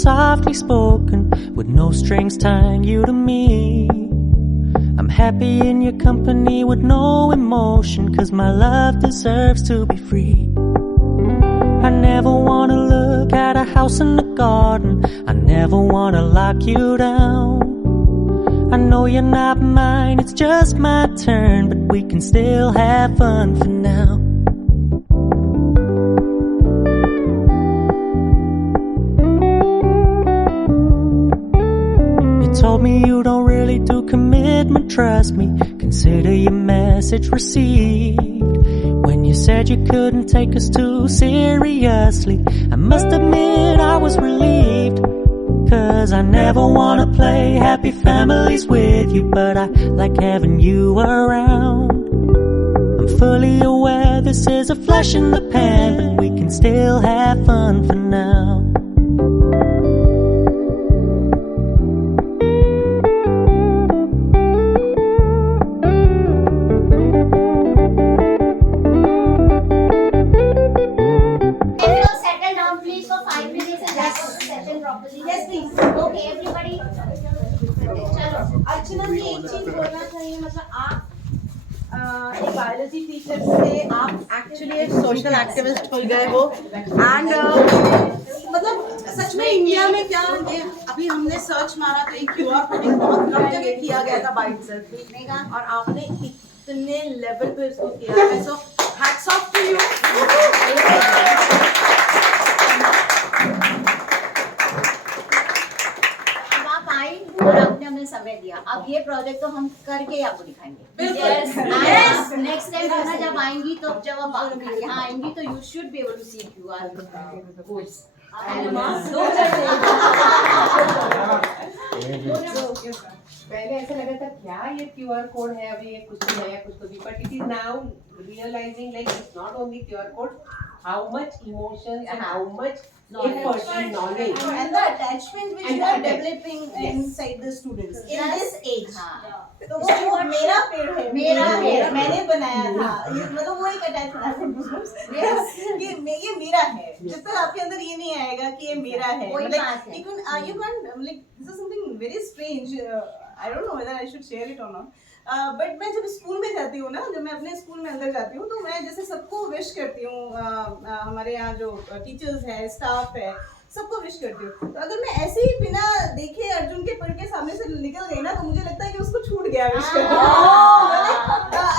softly spoken, with no strings tying you to me. I'm happy in your company with no emotion, 'cause my love deserves to be free. I never wanna look at a house in the garden, I never wanna lock you down. I know you're not mine, it's just my turn, but we can still have fun for now. You told me you don't really do commitment, trust me, consider your message received. When you said you couldn't take us too seriously, I must admit I was relieved. 'Cause I never wanna play happy families with you, but I like having you around. I'm fully aware this is a flash in the pan, but we can still have fun for now. अर्चना जी एक चीज बोलना चाहिए, मतलब आप एक biology teacher से आप actually एक सोशल एक्टिविस्ट हो गए हो एंड मतलब सच में इंडिया में क्या ये अभी हमने सर्च मारा था, क्यूआर कोडिंग बहुत कम जगह किया गया था बाइट सेल्फ, और आपने इतने लेवल पे इसको किया है, so hats off to you. समय दिया, अब ये प्रोजेक्ट तो हम करके आपको दिखाएंगे। नेक्स्ट टाइम ना जब आएंगी तो जब आप यहाँ आएंगी तो you should be able to see QR codes. पहले ऐसा लगा था क्या ये क्यूआर कोड है, अभी ये कुछ तो नया कुछ तो भी, but it is now realising like it's not only QR code, how much emotions and how much effort and knowledge and the attachment which you are developing inside the students in this age. तो वो मेरा पेड़ है, मेरा मैंने बनाया था, मतलब वो एक अटैचमेंट कि ये मेरा है। जब तक आपके अंदर ये नहीं आएगा कि ये मेरा है, मतलब you can't like this is something very strange. I don't know whether I should share it or not. But मैं जब स्कूल में जाती हूँ ना, जब मैं अपने स्कूल में अंदर जाती हूँ तो मैं जैसे सबको विश करती हूँ, हमारे यहाँ जो टीचर्स है, स्टाफ है, सबको विश करती हूँ। तो अगर मैं ऐसे ही बिना देखे अर्जुन के पेड़ के सामने से निकल गई ना, तो मुझे लगता है कि उसको छूट गया विश करना।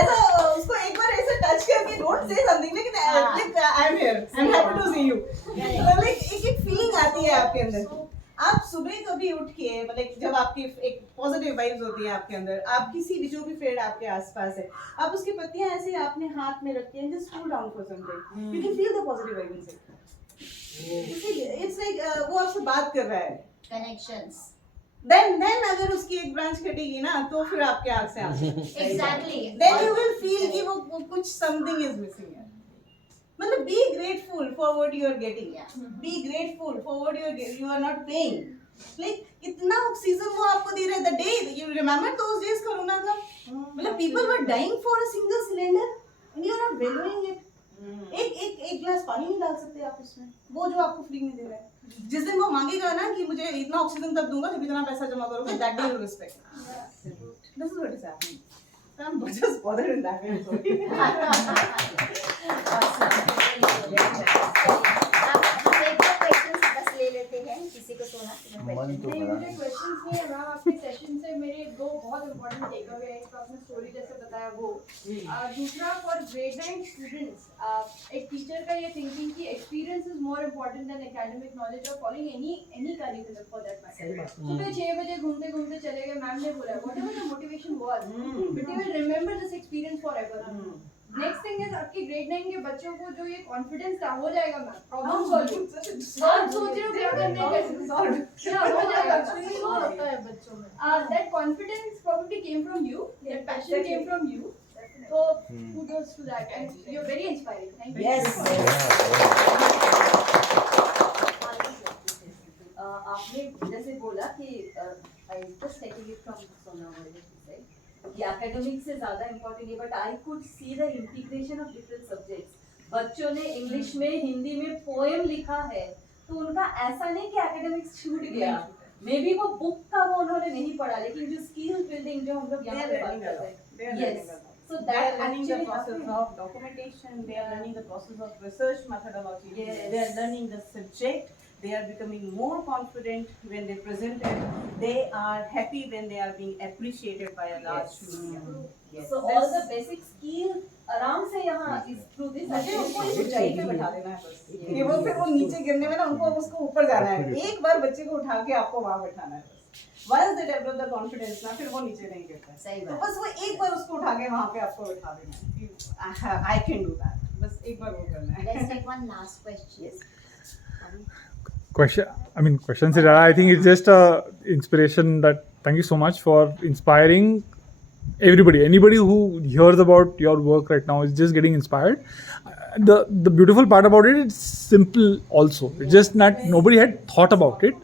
ऐसा उसको एक बार ऐसे टच करके डोंट से समथिंग, लेकिन I am here, I am happy to see you, like एक फीलिंग आती है आपके अंदर। आप सुबह कभी उठ के, मतलब जब आपकी एक पॉजिटिव वाइब्स होती है आपके अंदर, आप किसी भी जो भी पेड़ आपके आसपास है, आप उसकी पत्तियां ऐसे अपने हाथ में रखते हैं, just cool down for some time, you can feel the positive vibe inside. It's like वो आपसे बात कर रहा है, कनेक्शंस। देन अगर उसकी एक ब्रांच कटेगी ना, तो फिर आपके आंख से आंसू। Exactly. Then you will feel कि वो कुछ समथिंग इज मिसिंग है। मतलब be grateful for what you are getting. Be grateful for what you are not paying. Like इतना ऑक्सीजन वो आपको दे रहे हैं। The day you remember those days corona का, मतलब people were dying for a single cylinder and you are not valuing it. एक गिलास पानी नहीं डाल सकते आप उसमें, वो जो आपको फ्री में दे रहा है। जिस दिन वो मांगेगा ना कि मुझे इतना ऑक्सीजन तब दूंगा जब इतना पैसा जमा करोगे, that day you will respect. This is what is happening. I'm just bothered in that way. किसी को सोना मन तो नहीं, मुझे क्वेश्चंस नहीं है मैम, आपके सेशन से मेरे दो बहुत इंपॉर्टेंट टेक अवे है। एक तो आपने स्टोरी जैसे बताया वो, दूसरा फॉर ग्रेड 9 स्टूडेंट्स एक टीचर का ये थिंकिंग कि experience is more important than academic knowledge और following any curriculum for that matter. सुबह 6 बजे घूमते घूमते चले गए, मैम ने बोला whatever the motivation was, but you will remember this experience forever. Next thing is आपकी ग्रेड 9 के बच्चों को जो ये कॉन्फिडेंस था हो जाएगा मैम, प्रॉब्लम सॉल्विंग। आप सोच रहे हो क्या करना है, क्या हो जाएगा, तो होता है बच्चों में। That confidence probably came from you, that passion came from you, so kudos to that and you're very inspiring. Thank you. Yes. आपने जैसे बोला कि I just taking it from Sona what you said, कि academic से ज़्यादा important है, but I could see the integration of different subjects. बच्चों ने इंग्लिश में, हिंदी में पोएम लिखा है, तो उनका ऐसा नहीं कि एकेडमिक्स छूट गया, मे बी वो बुक का वो उन्होंने नहीं पढ़ा, लेकिन जो स्किल बिल्डिंग जो हम लोग यहाँ पे बात कर रहे हैं, yes, so They are that learning the actually process happened. of documentation, they are learning the process of research methodology, Yes. they are learning the subject, they are becoming more confident when they present it, they are happy when they are being appreciated by a large media. So all the basic skill आराम से यहाँ is through this मुझे उनको इस ऊंचाई पे बैठा देना है बस, Yes. कि वो फिर वो नीचे गिरने में ना उनको उसको ऊपर जाना है, एक बार बच्चे को उठा के आपको वहाँ बैठाना है बस। Once they develop the confidence ना, फिर वो नीचे नहीं गिरता है। सही तो बात। बस वो एक बार उसको उठा के वहाँ पे आपको बैठा देना है कि I can do that, बस एक बार वो करना है। Let's take one last question. Questions. I think it's just a inspiration that thank you so much for inspiring everybody. Anybody who hears about your work right now is just getting inspired. The beautiful part about it, it's simple also. It's just that nobody had thought about it,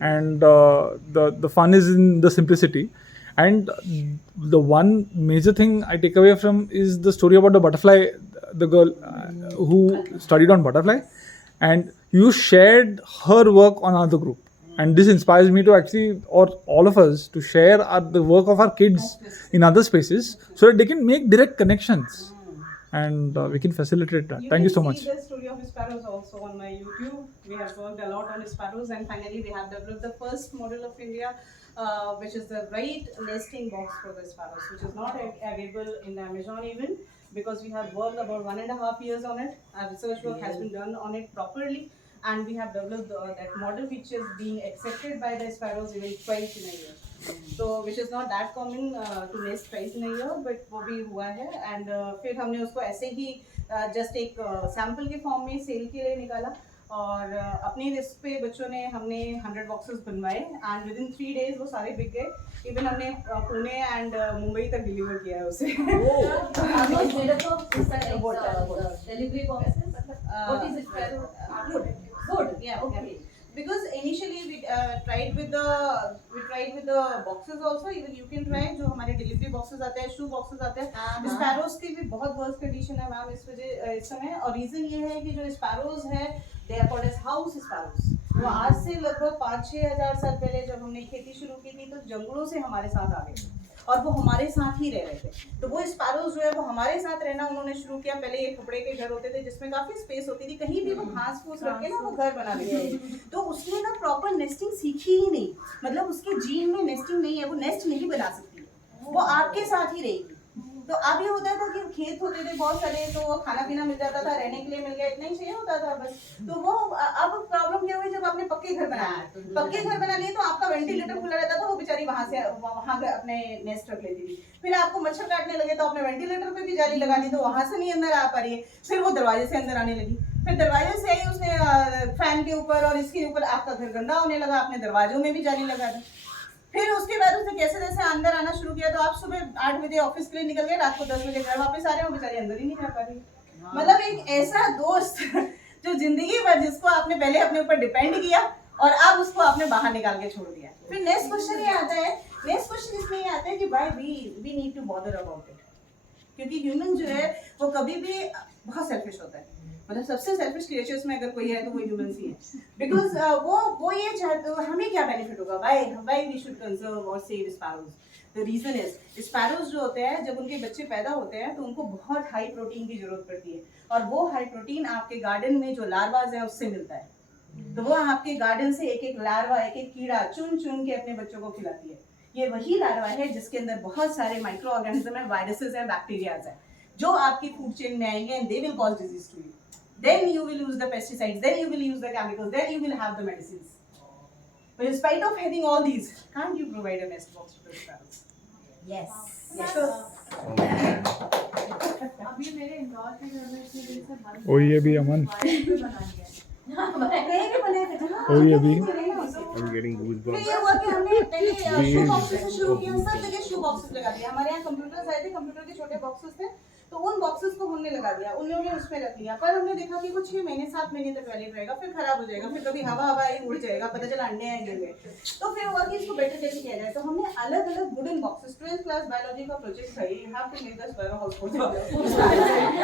and the fun is in the simplicity. And the one major thing I take away from is the story about the butterfly, the girl who studied on butterfly, and you shared her work on another group, and this inspires me to actually, or all of us, to share the work of our kids in other spaces so that they can make direct connections, and we can facilitate that. Thank you so much. You can see the story of sparrows also on my YouTube. We have worked a lot on sparrows, and finally we have developed the first model of India, which is the right nesting box for the sparrows, which is not available in Amazon even, because we have worked about 1.5 years on it. Our research work has been done on it properly, and we have developed that model which is being accepted by the sparrows even twice in a year. So which is not that common to nest twice in a year, but वो भी हुआ है, and फिर हमने उसको ऐसे ही just एक sample के form में sale के लिए निकाला, और अपनी रिस्क पे बच्चों ने हमने 100 boxes बनवाए, and within 3 days वो सारे बिक गए. Even हमने पुणे and मुंबई तक डिलीवर किया है उसे. delivery boxes. What is it? Good. Yeah. Okay. Because initially we tried with the boxes also. Even you can try. जो हमारे delivery boxes आते हैं, shoe boxes आते हैं. Sparrows की भी बहुत worst condition है मैम इस समय, और reason ये है कि जो sparrows है, they are called as house sparrows. वो आज से लगभग 5-6 हज़ार साल पहले जब हमने खेती शुरू की थी, तो जंगलों से हमारे साथ आ गए और वो हमारे साथ ही रह रहे थे. तो वो स्पैरोज जो है वो हमारे साथ रहना उन्होंने शुरू किया. पहले ये कपड़े के घर होते थे जिसमें काफी स्पेस होती थी, कहीं भी वो घास फूस रख के ना वो घर बना लेते थे. तो उसने ना प्रॉपर नेस्टिंग सीखी ही नहीं, मतलब उसके जीन में नेस्टिंग नहीं है, वो नेस्ट नहीं बना सकती, वो आपके साथ ही रहेगी. तो अब ये होता था कि खेत होते थे बहुत सारे, तो वो खाना पीना मिल जाता था, रहने के लिए मिल गया, इतना ही चाहिए होता था बस. तो वो अब प्रॉब्लम क्या हुई, जब आपने पक्के घर बना लिए तो आपका वेंटिलेटर खुला रहता था, वो बेचारी वहां अपने नेस्ट रख लेती थी. फिर आपको मच्छर काटने लगे तो आपने वेंटिलेटर पे भी जाली लगा दी, तो वहां से नहीं अंदर आ पा रही है. फिर वो दरवाजे से अंदर आने लगी, फिर दरवाजे से आई उसने फैन के ऊपर और इसके ऊपर, आपका घर गंदा होने लगा, आपने दरवाजों में भी जाली लगा दी. फिर उसके बाद उसने कैसे जैसे अंदर आना शुरू किया, तो आप सुबह 8 बजे ऑफिस के लिए निकल गए, रात को 10 बजे घर वापस आ रहे हो, बेचारी अंदर ही नहीं जा पा रही. मतलब एक ऐसा दोस्त जो जिंदगी भर, जिसको आपने पहले अपने ऊपर डिपेंड किया और अब उसको आपने बाहर निकाल के छोड़ दिया. फिर नेक्स्ट क्वेश्चन ये आता है, इसमें आता है कि why we need to bother about it. क्योंकि ह्यूमन जो है वो कभी भी बहुत सेल्फिश होता है, मतलब सबसे सेल्फिश क्रिएचर्स में अगर कोई है तो वो ह्यूमंस ही है. बिकॉज वो ये चाहते, हमें क्या बेनिफिट होगा, व्हाई वी शुड कंजर्व और save sparrows. The reason is, sparrows जो होते हैं जब उनके बच्चे पैदा होते हैं तो उनको बहुत हाई प्रोटीन की जरूरत पड़ती है, और वो हाई प्रोटीन आपके गार्डन में जो लार्वाज हैं उससे मिलता है. तो वो आपके गार्डन से एक एक लार्वा, एक एक कीड़ा चुन चुन के अपने बच्चों को खिलाती है. ये वही लार्वा है जिसके अंदर बहुत सारे माइक्रो ऑर्गेनिज्म है, वायरसेस हैं, बैक्टीरियाज हैं, जो आपकी फूड चेन में आएंगे and they will cause disease to you. Then you will use the pesticides, then you will use the chemicals, then you will have the medicines. But in spite of having all these, can't you provide a nest box for the sparrows? Yes. अभी मेरे इंदौर के घर में इतने दिन से बंद ओ ये भी अमन, कहीं भी बने थे ना. ओ ये भी. I'm getting goosebumps. फिर ये हुआ कि हमने पहले शू बॉक्सेस से शुरू किया, सब जगह शू बॉक्सेस लगा दिया. हमारे यहाँ कंप्यूटर्स आए थे, कंप्यूटर के छोटे बॉक्सेस थे, तो उन बॉक्सेस को हमने लगा दिया, उन्होंने उसमें रख लिया. पर हमने देखा कि कुछ 6 महीने 7 महीने तक वैलिड रहेगा, फिर खराब हो जाएगा, फिर कभी हवा आई उड़ जाएगा, पता चला अंडे हैं गिर गए. तो फिर हुआ कि इसको बेटर कैसे किया जाए, तो हमने अलग अलग wooden boxes, 12th class biology का प्रोजेक्ट था, you have to make the sparrow house.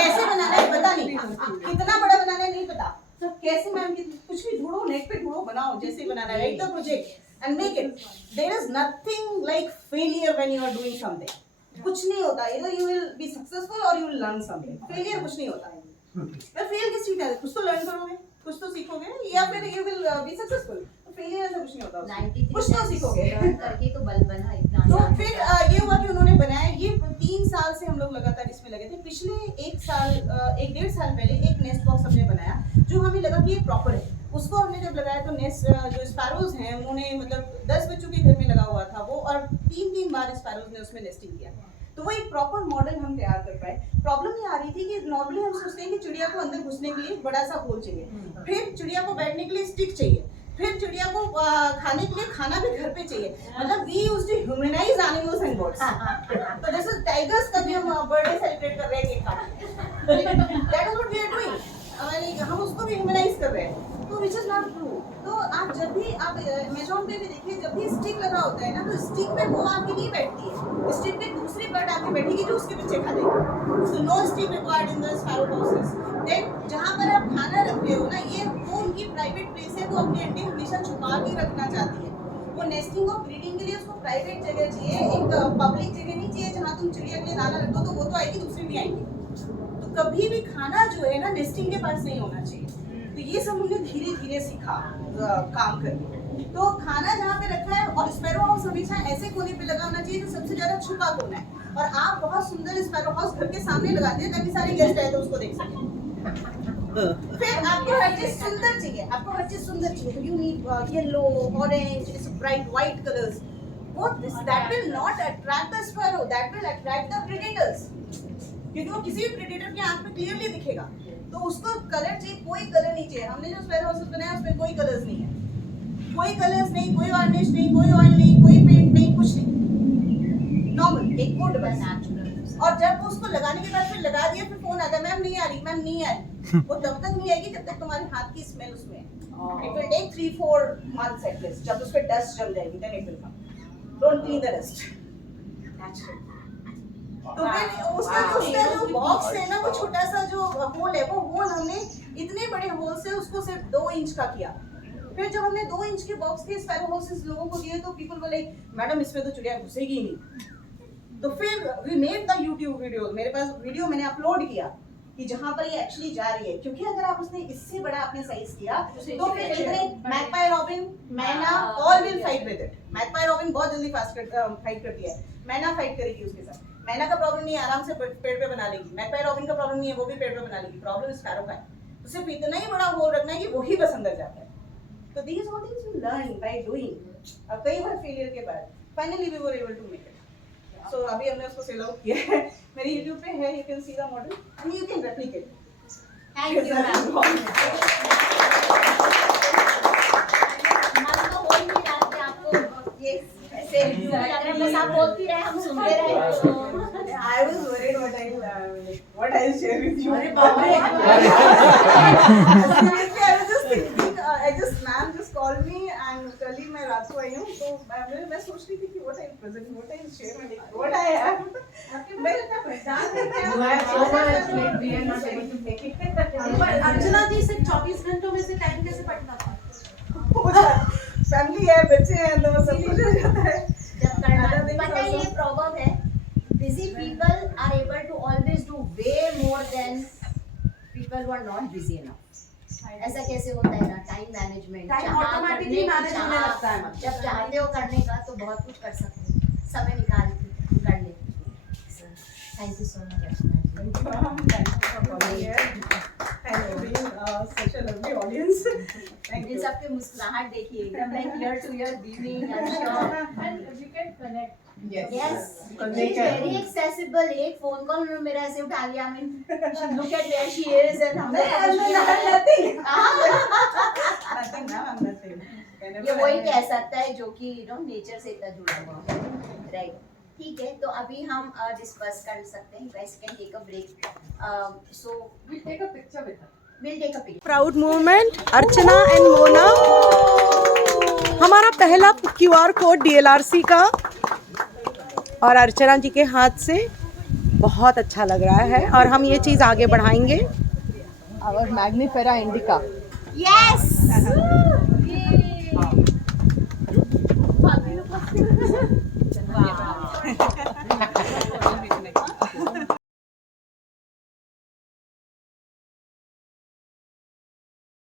कैसे बनाना है पता नहीं, कितना बड़ा बनाना है नहीं पता, कैसे मैम की कुछ भी ढूंढो, नेट पे ढूंढो, बनाओ जैसे बनाना है, write the project and make it. There is nothing like failure when you are doing something. कुछ नहीं होता, either you will be successful or you will learn something. Failure कुछ नहीं होता. पर फेल किस चीज का, कुछ तो लर्न करोगे, कुछ तो सीखोगे, या फिर you will be successful. Failure ऐसा कुछ नहीं होता, 93% कुछ तो सीखोगे. learn करके तो बल बना इतना. तो फिर ये हुआ कि उन्होंने बनाया. ये 3 साल से हम लोग लगातार इसमें लगे थे. पिछले 1.5 साल पहले एक नेस्ट बॉक्स हमने बनाया जो हमें लगा कि ये प्रॉपर है. उसको हमने जब लगाया तो नेस्ट जो स्पैरोज हैं उन्होंने मतलब 10 बच्चों के घर में लगा हुआ था वो, और 3 बार स्पैरोज ने उसमें नेस्टिंग किया. तो वो एक प्रॉपर मॉडल हम तैयार कर पाए. प्रॉब्लम ये आ रही थी कि नॉर्मली हम सोचते हैं कि चिड़िया को अंदर घुसने के लिए बड़ा सा होल चाहिए, फिर चिड़िया को बैठने के लिए स्टिक चाहिए, फिर चिड़िया को खाने के लिए खाना भी घर पे चाहिए. मतलब we used to humanise animals and birds. तो जैसे टाइगर्स का भी हम बर्थडे सेलिब्रेट कर रहे हैं केक काट, that is what we are doing. हम उसको भी ह्यूमनाइज कर रहे हैं, तो विच इज नॉट ट्रू. तो आप जब भी आप अमेज़न पे भी देखिए, जब भी स्टिक लगा होता है ना, तो स्टिक पे वो आके नहीं बैठती है, स्टिक पे दूसरी बर्ड आके बैठेगी जो उसके पीछे खा लेगी. So no stick required in the sparrow houses. Then जहाँ पर आप खाना रख रहे हो ना, ये वो उनकी प्राइवेट प्लेस है, वो अपने अंडे हमेशा छुपा के रखना चाहती है. वो नेस्टिंग और ब्रीडिंग के लिए उसको प्राइवेट जगह चाहिए, एक पब्लिक जगह नहीं चाहिए जहाँ तुम चिड़िया के लिए दाना रख दो तो वो तो आएगी, दूसरी भी आएगी. तो कभी भी खाना जो है ना नेस्टिंग के पास नहीं होना चाहिए. तो ये सब हमने धीरे धीरे सीखा काम करके. तो खाना जहाँ पे रखा है, और स्पैरो हाउस हमेशा ऐसे कोने पे लगा होना चाहिए जो सबसे ज्यादा छुपा कोना है. और आप बहुत सुंदर स्पैरो हाउस घर के सामने लगाते हैं ताकि सारे गेस्ट आए तो उसको देख सकें. फिर आपको हर चीज सुंदर चाहिए, आपको हर चीज सुंदर चाहिए. तो you need yellow, orange, bright white colours. That will not attract the sparrow, that will attract the predators. क्योंकि वो किसी भी प्रेडेटर की आंख में क्लियरली दिखेगा. तो उसको कलर चाहिए, कोई कलर नहीं चाहिए. हमने जो स्पैरो हाउसेस बनाया उसमें कोई कलर्स नहीं है, कोई कलर्स नहीं, कोई वार्निश नहीं, कोई ऑयल नहीं, कोई पेंट नहीं, कुछ नहीं, नॉर्मल एक वुड बस नेचुरल. और जब उसको लगाने के बाद फिर लगा दिया, फिर फोन आता है, मैम नहीं आ रही, मैम नहीं आ रही. वो तब तक नहीं आएगी जब तक तुम्हारे हाथ की स्मेल उसमें है. It will take 3-4 months at least. जब उस पे डस्ट जम जाएगी then it will come. Don't clean the dust, natural. तो फिर उसका जो बॉक्स है ना, वो छोटा सा जो होल है, वो होल हमने इतने बड़े होल से उसको सिर्फ 2 इंच का किया. फिर जब हमने 2 इंच के बॉक्स के स्पैरो हाउसेस लोगों को दिए तो पीपल वर लाइक, मैडम इसमें तो चिड़िया घुसेगी ही नहीं. तो फिर we made the YouTube video. मेरे पास वीडियो मैंने अपलोड किया कि जहाँ पर ये एक्चुअली जा रही है. क्योंकि अगर आप उसने इससे बड़ा आपने साइज किया तो फिर इतने मैगपाई रॉबिन, मैना all will fight with it. Magpie robin बहुत जल्दी फाइट करती है, मैना फाइट करेगी उसके साथ. मैना का प्रॉब्लम नहीं है, आराम से पेड़ पे बना लेगी. मैगपाई रॉबिन का प्रॉब्लम नहीं है, वो भी पेड़ पे बना लेगी. प्रॉब्लम स्पैरो का है, तो सिर्फ इतना ही बड़ा होल रखना है कि वही बस अंदर जाता है. तो these all things we learn by doing. अब कई बार फेलियर के बाद finally we were able to make it. So अभी हमने उसको सेल आउट किया है. मेरे YouTube पे है, you can see the model and you can replicate. Thank you ma'am. हम तो बोल नहीं रहे थे आपको, ये ऐसे अगर बस आप बोलती रहे, हम सुनते रहे. I was worried what I'll share with you. अरे बाप रे. Seriously, I was just thinking, ma'am just called me and कल ही मैं रात को आई हूँ, तो मैं सोच रही थी कि what I'll present, what I'll share, what I have. मैं इतना परेशान थी कि You have so much, like we are not able to take it. अर्चना जी सिर्फ 24 घंटों में से टाइम कैसे पड़ता था? फैमिली है, बच्चे हैं, तो सब कुछ हो जाता है. जब करना पता है, ये प्रॉब्लम है. Busy people are able to always do way more than people who are not busy enough. ऐसा कैसे होता है ना, time management. Time automatically manage होने लगता है. जब चाहते हो करने का तो बहुत कुछ कर सकते हो, समय निकाल के कर ले. Thank you so much. Thank you being such a lovely audience. Thank in you. सबके मुस्कुराहट देखिए, एकदम like year two year beaming. I am sure. And we can connect. Yes. Yes, Because she they is can. very accessible. एक phone call में मेरा ऐसे उठा लिया. I mean, look at where she is and हम लोग Nothing. हाँ. Nothing, ma'am. I'm nothing. ये वही कह सकता है जो कि नेचर से इतना जुड़ा हुआ है. राइट. ठीक है, तो अभी हम डिस्कस कर सकते हैं. guys can take a break. So We'll take a picture with her. we'll take a picture. Proud movement Archana and Mona. हमारा पहला QR कोड DLRC का और अर्चना जी के हाथ से बहुत अच्छा लग रहा है और हम ये चीज़ आगे बढ़ाएंगे. Our Magnifera indica. Yes.